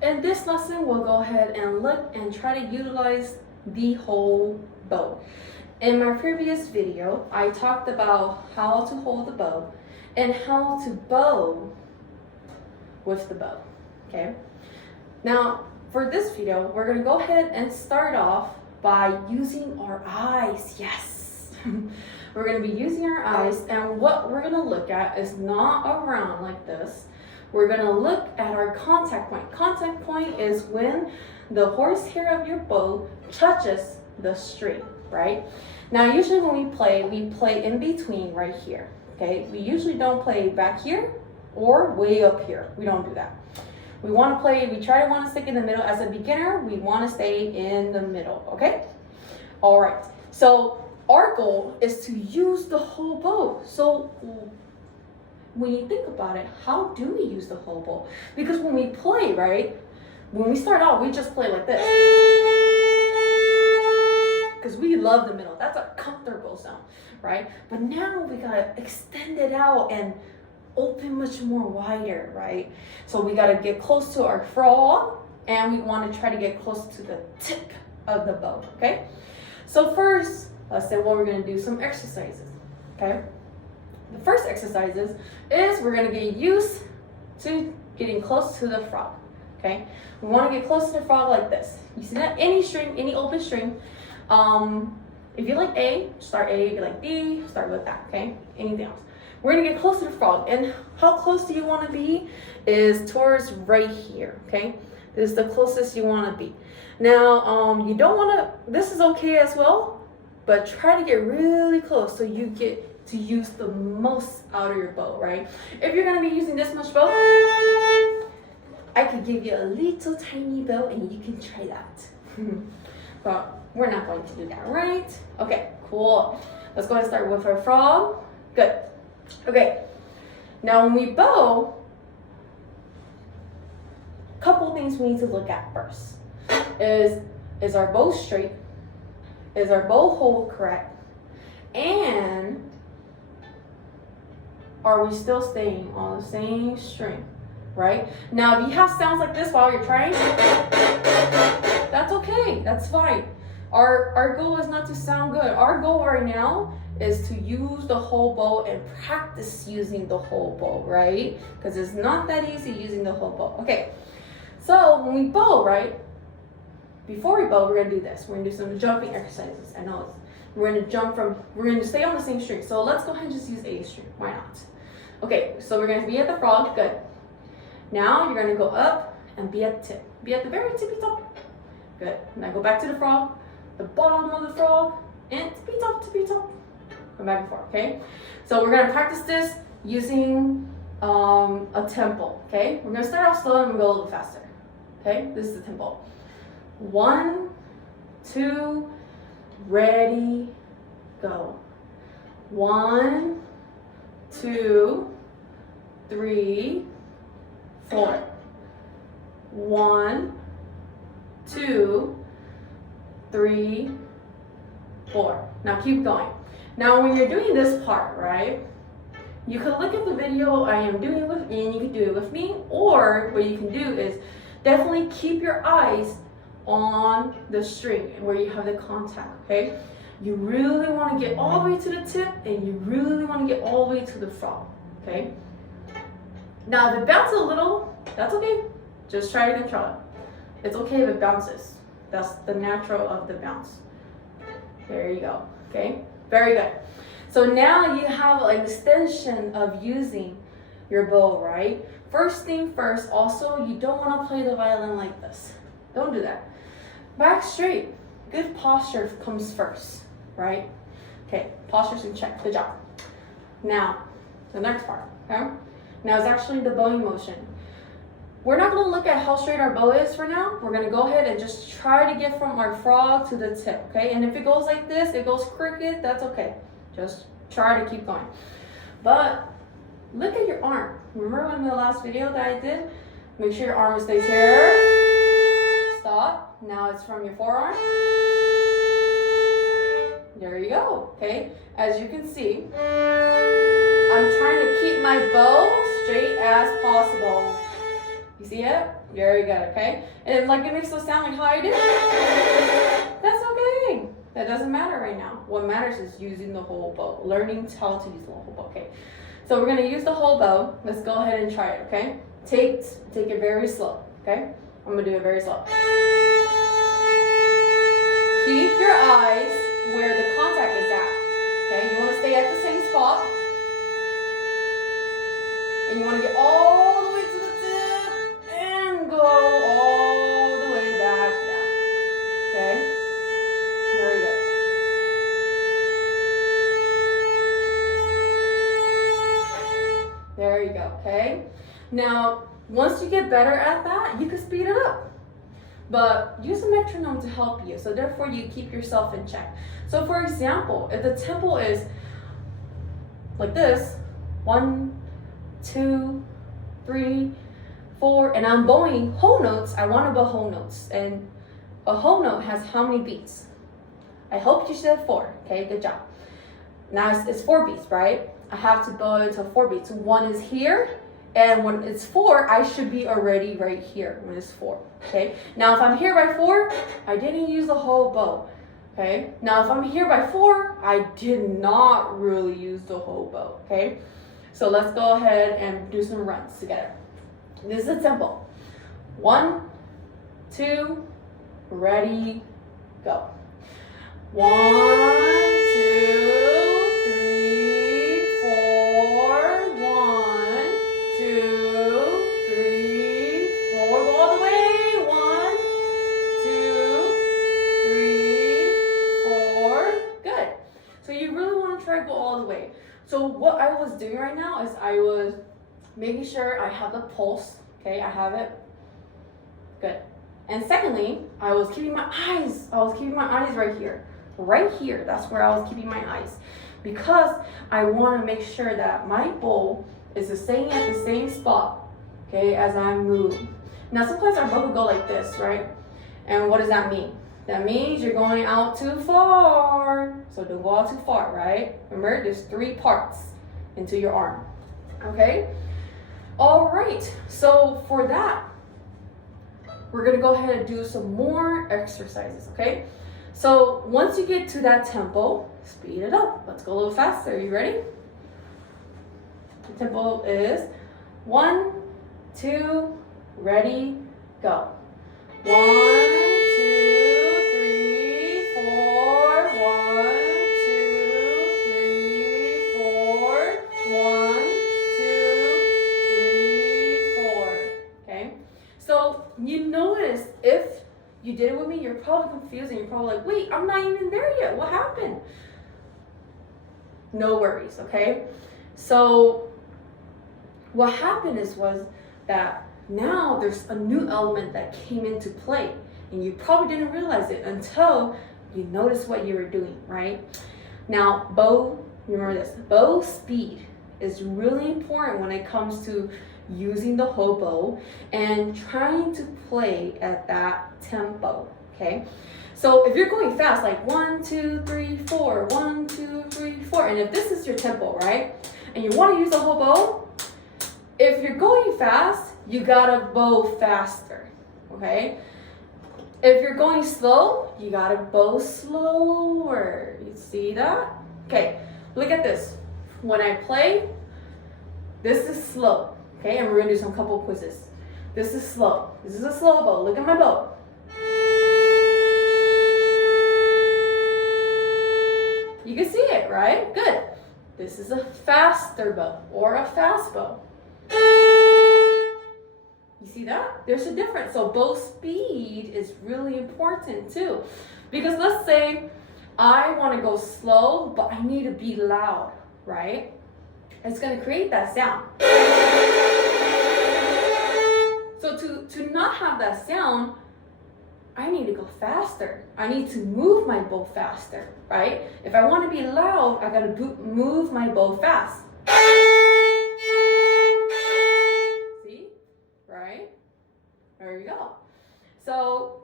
In this lesson, we'll go ahead and look and try to utilize the whole bow. In my previous video, I talked about how to hold the bow and how to bow with the bow, okay? Now, for this video, we're gonna go ahead and start off by using our eyes, yes! We're gonna be using our eyes, and what we're gonna look at is not around like this. We're gonna look at our contact point. Contact point is when the horsehair of your bow touches the string, right? Now, usually when we play in between right here, okay? We usually don't play back here or way up here. We don't do that. We try to want to stick in the middle. As a beginner, we want to stay in the middle, okay? All right, so our goal is to use the whole bow. So when you think about it, how do we use the whole bow? Because when we play, right, when we start out, we just play like this. Because we love the middle. That's a comfortable sound, right? But now we gotta extend it out and open much more wider, right? So we gotta get close to our frog, and we wanna try to get close to the tip of the bow, okay? So first, let's say we're gonna do some exercises, okay? The first exercises is we're gonna get used to getting close to the frog, okay? We wanna get close to the frog like this. You see that? Any string, any open string. If you like A, start A. If you like B, start with that, okay? Anything else. We're gonna get close to the frog, and how close do you wanna be is towards right here, okay? This is the closest you wanna be. Now, you don't wanna, this is okay as well, but try to get really close so you get to use the most out of your bow, right? If you're gonna be using this much bow, I could give you a little tiny bow and you can try that. But we're not going to do that, right? Okay, cool. Let's go ahead and start with our frog. Good. Okay, now when we bow, a couple things we need to look at first. Is our bow straight? Is our bow hold correct? And are we still staying on the same string, right? Now, if you have sounds like this while you're trying, that's okay, that's fine. Our goal is not to sound good. Our goal right now is to use the whole bow and practice using the whole bow, right? Because it's not that easy using the whole bow. Okay, so when we bow, right? Before we bow, we're gonna do this. We're gonna do some jumping exercises. I know we're gonna stay on the same string. So let's go ahead and just use A string. Why not? Okay, so we're gonna be at the frog. Good. Now you're gonna go up and be at the tip. Be at the very tippy top. Good. Now go back to the frog, the bottom of the frog, and tippy top, tippy top. Come back and forth, okay? So we're gonna practice this using a tempo, okay? We're gonna start off slow and we'll go a little faster, okay? This is the tempo. 1, 2, ready, go. 1, 2, 3, 4. 1, 2, 3, 4. Now keep going. Now when you're doing this part, right, you can look at the video I am doing with, and you can do it with me, or what you can do is definitely keep your eyes on the string where you have the contact, okay? You really want to get all the way to the tip, and you really want to get all the way to the frog, okay? Now if it bounces a little, that's okay. Just try to control it. It's okay if it bounces. That's the natural of the bounce. There you go, okay? Very good. So now you have an extension of using your bow, right? First thing first, also, you don't want to play the violin like this. Don't do that. Back straight. Good posture comes first, right? Okay, posture's in check. Good job. Now, the next part, okay? Now it's actually the bowing motion. We're not going to look at how straight our bow is for now. We're going to go ahead and just try to get from our frog to the tip, okay? And if it goes like this, it goes crooked, that's okay. Just try to keep going. But look at your arm. Remember in the last video that I did? Make sure your arm stays here. Stop. Now it's from your forearm. There you go, okay? As you can see, I'm trying to keep my bow straight as possible. You see it? Very good, okay? And like it makes it sound like how I did. That's okay. That doesn't matter right now. What matters is using the whole bow, learning how to use the whole bow, okay? So we're gonna use the whole bow. Let's go ahead and try it, okay? Take it very slow, okay? I'm gonna do it very slow. Keep your eyes where the contact is at, okay? You wanna stay at the same spot. And you wanna get all the way to the tip and go all the way back down, okay? Very good. There you go, okay? Now, once you get better at that, you can speed it up. But use a metronome to help you, so therefore you keep yourself in check. So for example, if the tempo is like this, 1, 2, 3, 4, and I'm bowing whole notes, I want to bow whole notes. And a whole note has how many beats? I hope you said 4, okay, good job. Now it's 4 beats, right? I have to bow into 4 beats. 1 is here, and when it's 4, I should be already right here when it's 4, okay? Now if I'm here by 4, I didn't use the whole bow, okay? Now if I'm here by 4, I did not really use the whole bow, okay? So let's go ahead and do some runs together. This is a tempo. 1, 2, ready, go. 1, 2, 3, 4. 1, 2, 3, 4. Go all the way. 1, 2, 3, 4. Good. So you really want to try to go all the way. So what I was doing right now is I was making sure I have the pulse. Okay, I have it. Good. And secondly, I was keeping my eyes. Right here. Right here. That's where I was keeping my eyes. Because I want to make sure that my bow is staying at the same spot, okay, as I move. Now sometimes our bow will go like this, right? And what does that mean? That means you're going out too far. So don't go out too far, right? Remember, there's 3 parts into your arm, okay? All right, so for that, we're gonna go ahead and do some more exercises, okay? So once you get to that tempo, speed it up. Let's go a little faster. Are you ready? The tempo is 1, 2, ready, go. 1, 2, 3, 4. 1, 2, 3, 4. 1, 2, 3, 4. Okay? So you notice if you did it with me, you're probably confused and you're probably like, wait, I'm not even there yet. What happened? No worries, okay? So what happened was that now there's a new element that came into play and you probably didn't realize it until you noticed what you were doing, right? Now, bow, remember this, bow speed is really important when it comes to using the whole bow and trying to play at that tempo, okay? So if you're going fast, like 1, 2, 3, 4, 1, 2, 3, 4, and if this is your tempo, right? And you want to use the whole bow, if you're going fast, you gotta bow faster, okay? If you're going slow, you gotta bow slower. You see that? Okay, look at this. When I play, this is slow, okay? And we're gonna do some couple quizzes. This is slow. This is a slow bow. Look at my bow. You can see it, right? Good. This is a faster bow or a fast bow. You see that? There's a difference. So bow speed is really important too. Because let's say I want to go slow, but I need to be loud, right? It's going to create that sound. So to not have that sound, I need to go faster. I need to move my bow faster, right? If I want to be loud, I got to move my bow fast. Right? There you go. So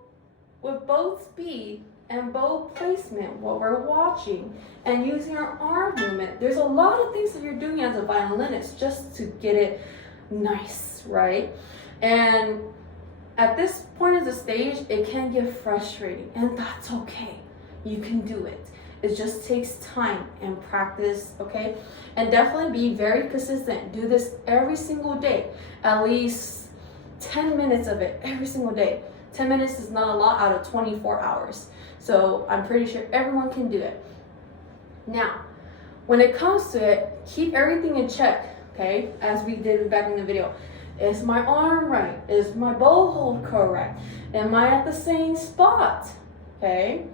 with bow speed and bow placement, what we're watching and using our arm movement, there's a lot of things that you're doing as a violinist just to get it nice, right? And at this point of the stage, it can get frustrating, and that's okay. You can do it. It just takes time and practice, okay? And definitely be very consistent. Do this every single day, at least 10 minutes of it every single day. 10 minutes is not a lot out of 24 hours. So I'm pretty sure everyone can do it. Now, when it comes to it, keep everything in check, okay? As we did back in the video. Is my arm right? Is my bow hold correct? Am I at the same spot? Okay,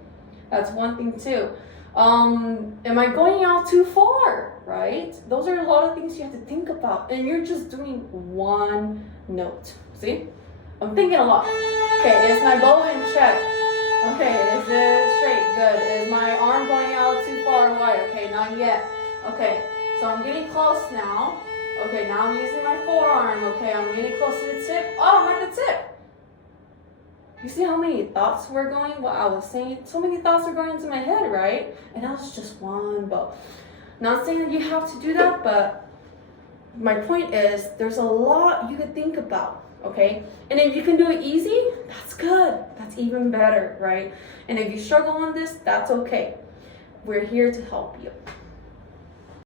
that's one thing too. Am I going out too far? Right? Those are a lot of things you have to think about, and you're just doing one note. See? I'm thinking a lot. Okay, is my bow in check? Okay, is it straight? Good. Is my arm going out too far or wide? Okay, not yet. Okay, so I'm getting close now. Okay, now I'm using my forearm. Okay, I'm getting close to the tip. Oh, I'm at the tip. You see how many thoughts were going? What I was saying, so many thoughts were going into my head, right? And that was just one bow. Not saying that you have to do that, but my point is there's a lot you could think about, okay? And if you can do it easy, that's good. That's even better, right? And if you struggle on this, that's okay. We're here to help you.